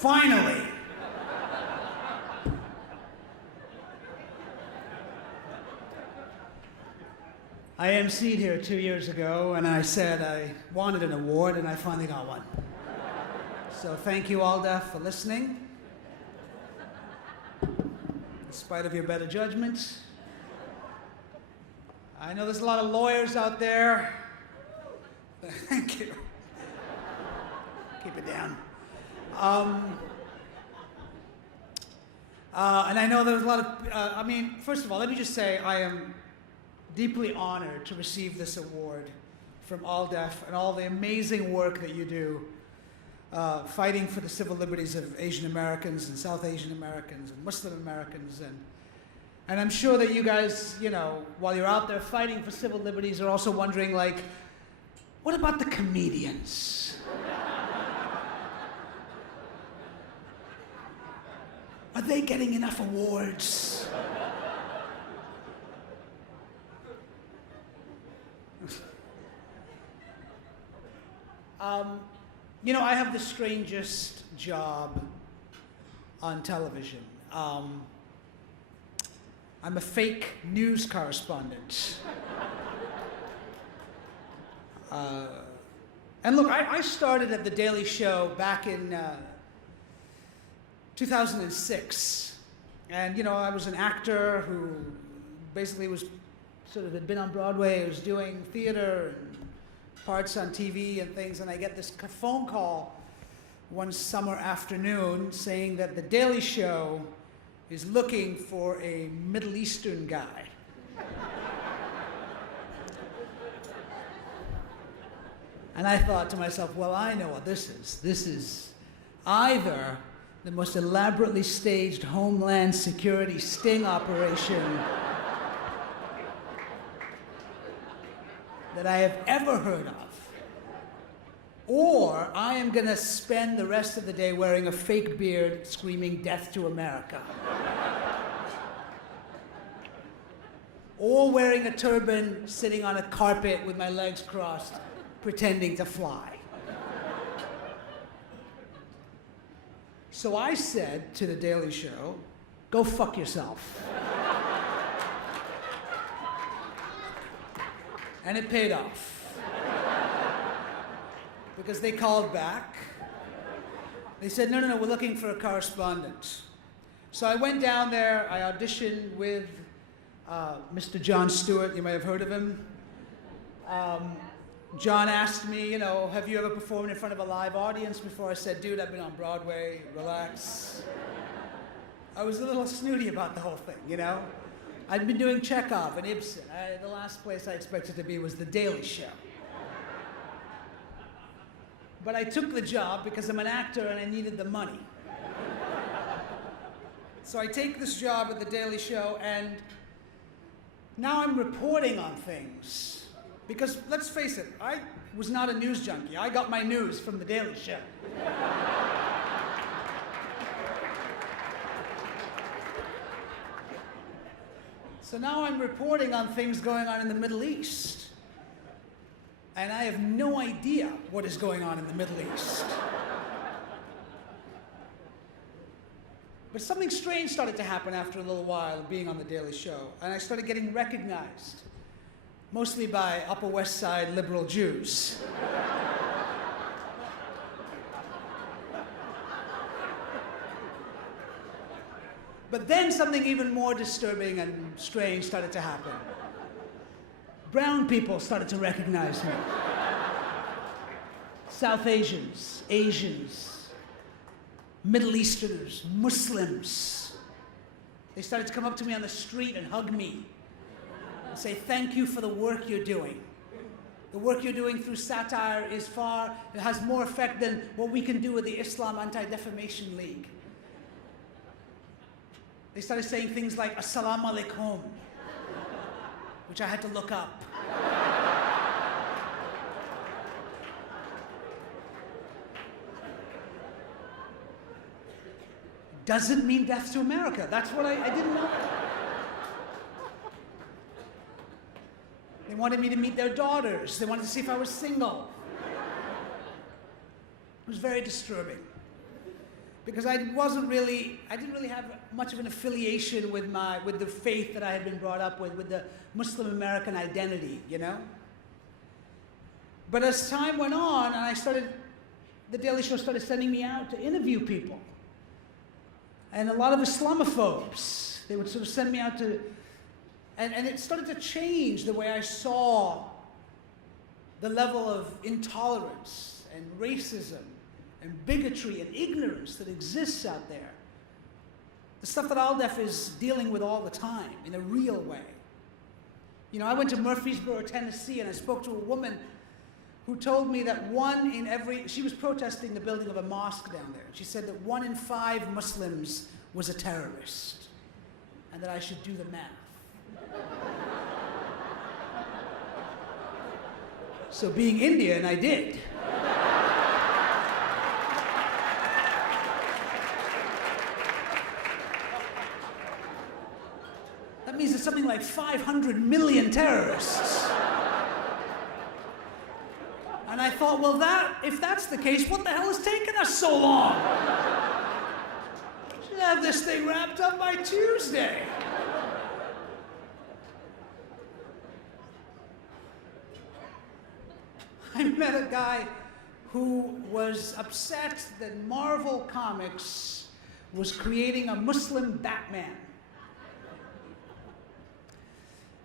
Finally. I emceed here 2 years ago, and I said I wanted an award, and I finally got one. So thank you, AALDEF, for listening. In spite of your better judgment. I know there's a lot of lawyers out there. Thank you. Keep it down. And I know there's a lot of, first of all, let me just say I am deeply honored to receive this award from AALDEF and all the amazing work that you do fighting for the civil liberties of Asian Americans and South Asian Americans and Muslim Americans. And I'm sure that you guys, while you're out there fighting for civil liberties, are also wondering, like, what about the comedians? Are they getting enough awards? I have the strangest job on television. I'm a fake news correspondent. And look, I started at The Daily Show back in 2006. And, I was an actor who basically had been on Broadway, was doing theater and parts on TV and things, and I get this phone call one summer afternoon saying that The Daily Show is looking for a Middle Eastern guy. And I thought to myself, well, I know what this is. This is either the most elaborately staged Homeland Security sting operation that I have ever heard of, or I am going to spend the rest of the day wearing a fake beard screaming "Death to America," or wearing a turban sitting on a carpet with my legs crossed pretending to fly. So I said to The Daily Show, go fuck yourself. And it paid off. Because they called back. They said, no, we're looking for a correspondent. So I went down there, I auditioned with Mr. Jon Stewart, you may have heard of him. John asked me, have you ever performed in front of a live audience before? I said, dude, I've been on Broadway, relax. I was a little snooty about the whole thing, I'd been doing Chekhov and Ibsen. The last place I expected to be was The Daily Show. But I took the job because I'm an actor and I needed the money. So I take this job at The Daily Show, and now I'm reporting on things. Because let's face it, I was not a news junkie. I got my news from The Daily Show. So now I'm reporting on things going on in the Middle East. And I have no idea what is going on in the Middle East. But something strange started to happen after a little while of being on The Daily Show. And I started getting recognized, mostly by Upper West Side liberal Jews. But then something even more disturbing and strange started to happen. Brown people started to recognize me. South Asians, Asians, Middle Easterners, Muslims. They started to come up to me on the street and hug me and say, thank you for the work you're doing. The work you're doing through satire it has more effect than what we can do with the Islam Anti-Defamation League. They started saying things like, Assalamu alaikum, which I had to look up. Doesn't mean death to America. That's what I didn't know. They wanted me to meet their daughters. They wanted to see if I was single. It was very disturbing. because I didn't really have much of an affiliation with the faith that I had been brought up with the Muslim American identity, you know? But as time went on, and the Daily Show started sending me out to interview people. And a lot of Islamophobes, they would sort of send me out to, and it started to change the way I saw the level of intolerance and racism and bigotry and ignorance that exists out there. The stuff that AALDEF is dealing with all the time in a real way. You know, I went to Murfreesboro, Tennessee, and I spoke to a woman who told me that she was protesting the building of a mosque down there. She said that 1 in 5 Muslims was a terrorist, and that I should do the math. So being Indian, I did. That means it's something like 500 million terrorists. And I thought, well, if that's the case, what the hell is taking us so long? We should have this thing wrapped up by Tuesday. I met a guy who was upset that Marvel Comics was creating a Muslim Batman.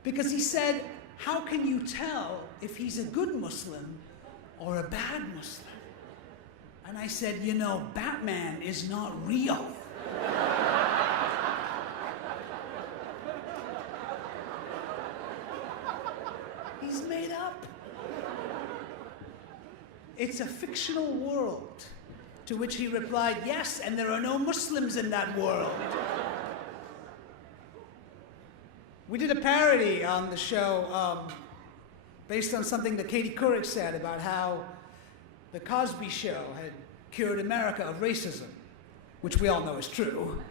Because he said, how can you tell if he's a good Muslim or a bad Muslim? And I said, you know, Batman is not real. He's made up. It's a fictional world. To which he replied, yes, and there are no Muslims in that world. We did a parody on the show based on something that Katie Couric said about how the Cosby Show had cured America of racism, which we all know is true.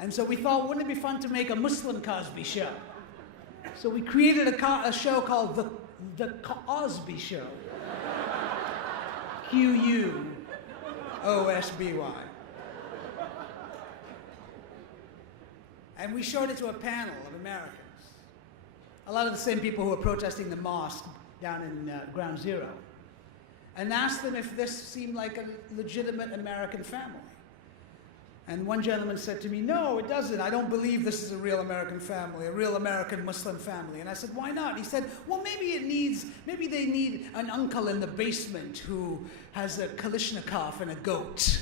And so we thought, wouldn't it be fun to make a Muslim Cosby Show? So we created a show called The Cosby Show. Q-U-O-S-B-Y. And we showed it to a panel of Americans. A lot of the same people who were protesting the mosque down in Ground Zero. And asked them if this seemed like a legitimate American family. And one gentleman said to me, no, it doesn't. I don't believe this is a real American family, a real American Muslim family. And I said, why not? He said, well, maybe they need an uncle in the basement who has a Kalashnikov and a goat.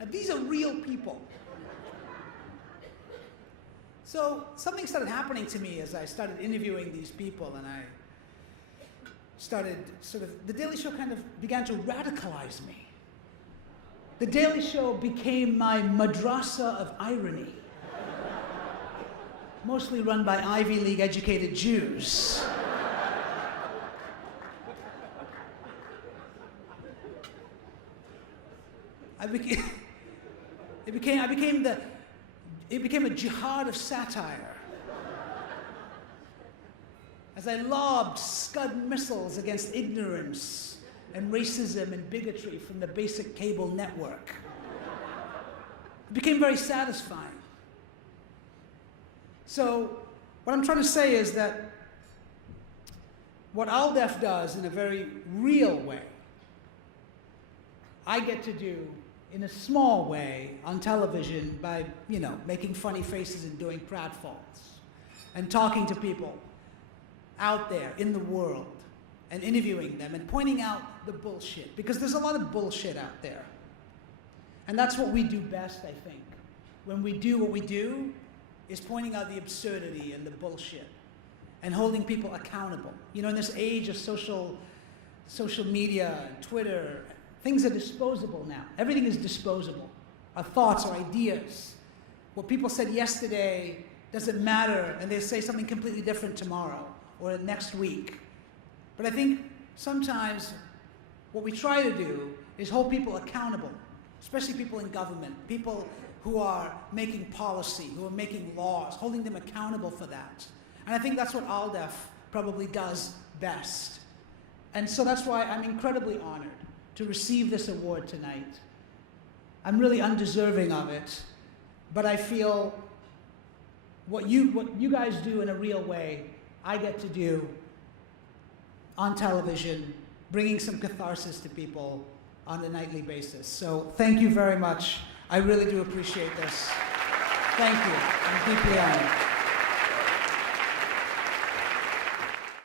And these are real people. So something started happening to me as I started interviewing these people, and I started the Daily Show kind of began to radicalize me. The Daily Show became my madrasa of irony, mostly run by Ivy League educated Jews. It became a jihad of satire. As I lobbed Scud missiles against ignorance and racism and bigotry from the basic cable network. It became very satisfying. So what I'm trying to say is that what AALDEF does in a very real way, I get to do in a small way on television by, making funny faces and doing pratfalls and talking to people out there in the world and interviewing them and pointing out the bullshit, because there's a lot of bullshit out there. And that's what we do best, I think. When we do what we do is pointing out the absurdity and the bullshit and holding people accountable. In this age of social media and Twitter, things are disposable now. Everything is disposable. Our thoughts, our ideas. What people said yesterday doesn't matter, and they say something completely different tomorrow or next week. But I think sometimes what we try to do is hold people accountable, especially people in government, people who are making policy, who are making laws, holding them accountable for that. And I think that's what AALDEF probably does best. And so that's why I'm incredibly honored to receive this award tonight. I'm really undeserving of it, but I feel what you guys do in a real way, I get to do on television, bringing some catharsis to people on a nightly basis. So thank you very much. I really do appreciate this. Thank you. I'm deeply honored.